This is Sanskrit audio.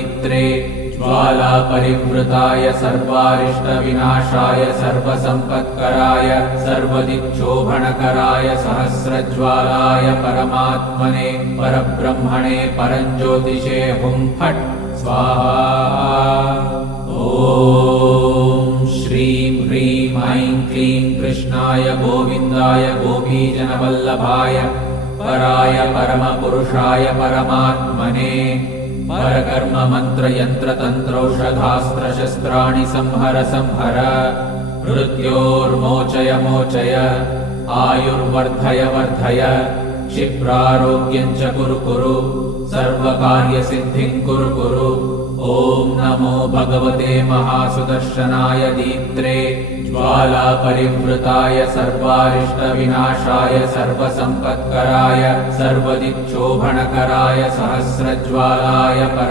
दीप्त्रे ज्वालापरिवृताय सर्वारिष्टविनाशाय सर्वसम्पत्कराय सर्वदिक्शोभनकराय सहस्रज्वालाय परमात्मने परब्रह्मणे परञ्ज्योतिषे हुं फट् स्वाहा। ॐ श्रीं ह्रीं ऐं क्लीं कृष्णाय गोविन्दाय गोपीजनवल्लभाय पराय परमपुरुषाय परमात्मने परकर्म मंत्र यंत्र तंत्रौषधास्त्र शस्त्राणि संहर संहर मृत्योर्मोचय मोचय आयुर्वर्धय वर्धय क्षिप्रारोग्यं च कुरु कुरु सर्वकार्यसिद्धिं कुरु कुरु। ॐ नमो भगवते महासुदर्शनाय दीप्त्रे ज्वालापरिवृताय सर्वारिष्टविनाशाय सर्वसम्पत्कराय सर्वदिक्शोभनकराय सहस्रज्वालाय परम